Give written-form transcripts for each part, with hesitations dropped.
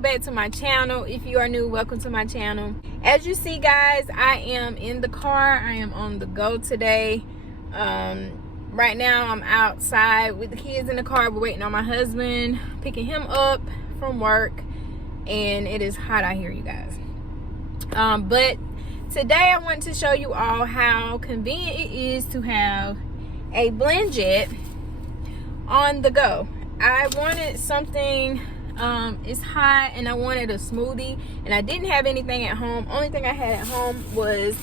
welcome back to my channel. If you are new, welcome to my channel. As you see, guys, I am in the car. I am on the go today. Right now I'm outside with the kids in the car. We're waiting on my husband, picking him up from work, and it is hot out here, you guys. But today I want to show you all how convenient it is to have a Blendjet on the go. I wanted something, it's hot, and I wanted a smoothie, and I didn't have anything at home. Only thing I had at home was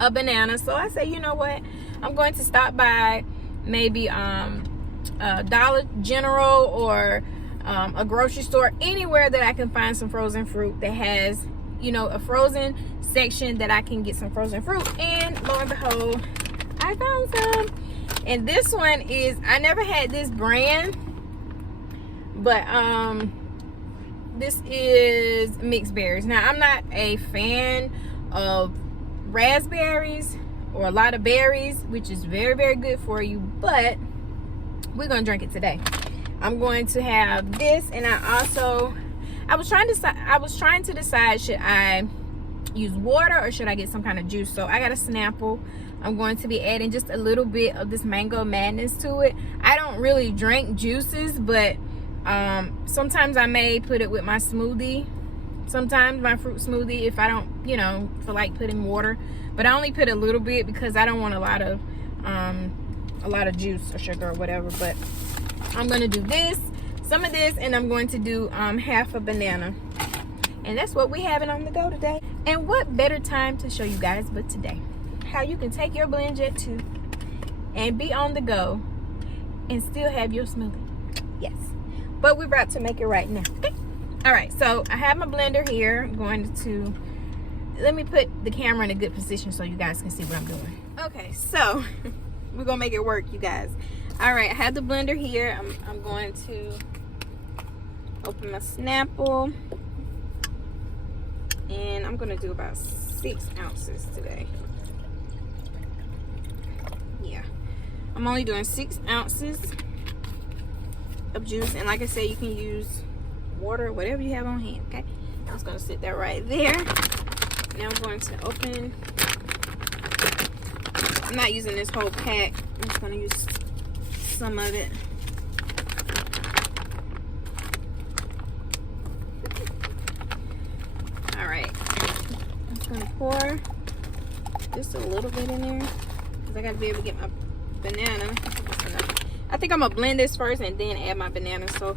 a banana. So I said, you know what, I'm going to stop by maybe Dollar General or a grocery store, anywhere that I can find some frozen fruit that has, you know, a frozen section that I can get some frozen fruit. And lo and behold, I found some. And this one is, I never had this brand, but this is mixed berries. Now, I'm not a fan of raspberries or a lot of berries, which is very, very good for you, but we're gonna drink it today. I'm going to have this, and I was trying to decide, should I use water or should I get some kind of juice? So I got a Snapple. I'm going to be adding just a little bit of this mango madness to it. I don't really drink juices, but sometimes I may put it with my smoothie. Sometimes my fruit smoothie, if I don't, you know, feel like putting water. But I only put a little bit because I don't want a lot of juice or sugar or whatever. But I'm going to do this, some of this, and I'm going to do half a banana. And that's what we're having on the go today. And what better time to show you guys but today, how you can take your Blendjet too and be on the go and still have your smoothie. Yes, but we're about to make it right now. Okay. All right, so I have my blender here. I'm going to, let me put the camera in a good position so you guys can see what I'm doing. Okay, so we're gonna make it work, you guys. All right, I have the blender here. I'm going to open my Snapple, and I'm gonna do about 6 ounces today. Yeah, I'm only doing 6 ounces of juice, and like I said, you can use water, whatever you have on hand. Okay, I'm just gonna sit that right there. Now I'm going to open. I'm not using this whole pack. I'm just gonna use some of it. All right, I'm just gonna pour just a little bit in there because I gotta be able to get my banana. I think I'm gonna blend this first and then add my banana so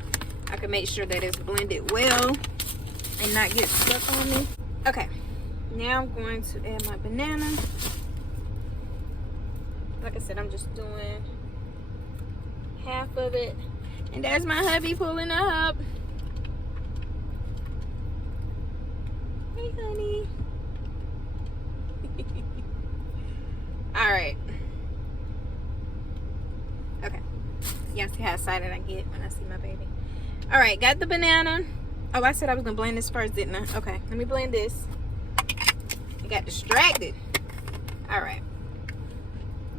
I can make sure that it's blended well and not get stuck on me. Okay, now I'm going to add my banana. Like I said, I'm just doing half of it. And there's my hubby pulling up. Hey, honey. All right. Okay. Y'all see how excited I get when I see my baby. All right, got the banana. Oh, I said I was gonna blend this first, didn't I? Okay, let me blend this. I got distracted. All right.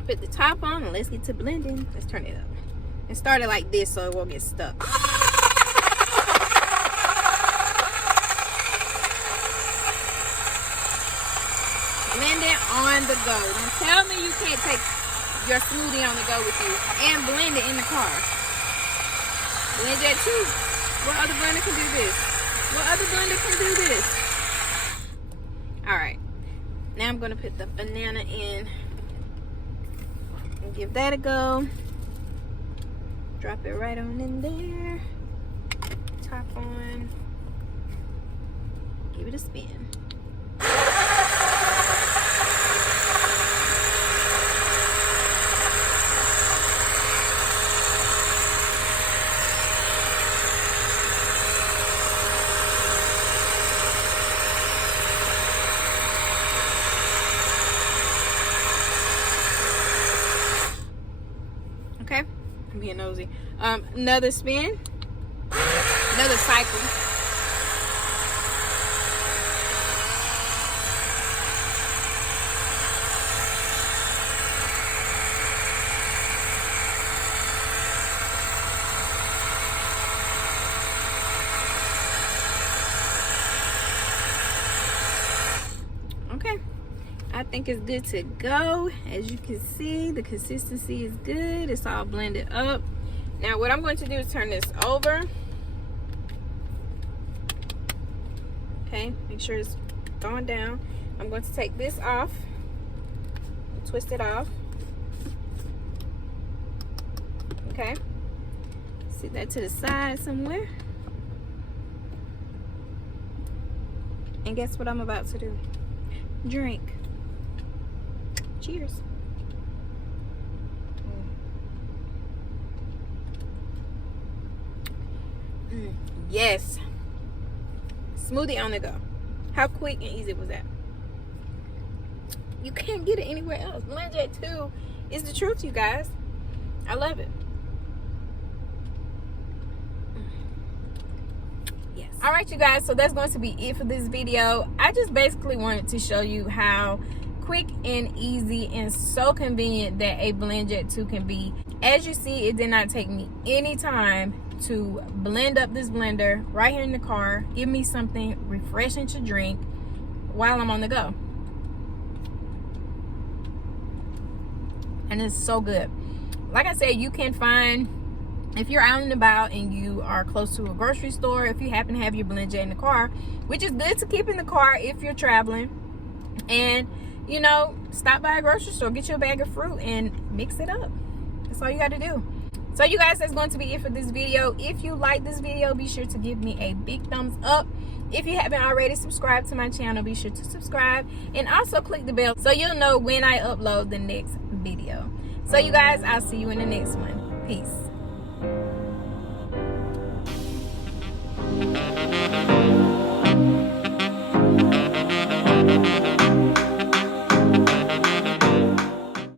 Put the top on and let's get to blending. Let's turn it up. And start it like this so it won't get stuck. Blending on the go. Don't tell me you can't take your smoothie on the go with you and blend it in the car. Blendjet too. What other blender can do this? What other blender can do this? All right. Now I'm gonna put the banana in and give that a go. Drop it right on in there. Top on. Give it a spin. Okay, I'm being nosy. Another spin, another cycle. I think it's good to go. As you can see, the consistency is good. It's all blended up. Now what I'm going to do is turn this over. Okay, make sure it's going down. I'm going to take this off, twist it off. Okay, sit that to the side somewhere. And guess what I'm about to do? Drink. Cheers. Yes. Smoothie on the go. How quick and easy was that? You can't get it anywhere else. Blendjet 2 is the truth, you guys. I love it. Yes. All right, you guys. So that's going to be it for this video. I just basically wanted to show you how quick and easy and so convenient that a Blendjet 2 can be. As you see, it did not take me any time to blend up this blender right here in the car, give me something refreshing to drink while I'm on the go. And it's so good. Like I said, you can find, if you're out and about and you are close to a grocery store, if you happen to have your Blendjet in the car, which is good to keep in the car if you're traveling, and you know, stop by a grocery store, get you a bag of fruit and mix it up. That's all you got to do. So you guys, that's going to be it for this video. If you like this video, be sure to give me a big thumbs up. If you haven't already subscribed to my channel, be sure to subscribe and also click the bell so you'll know when I upload the next video. So you guys, I'll see you in the next one. Peace.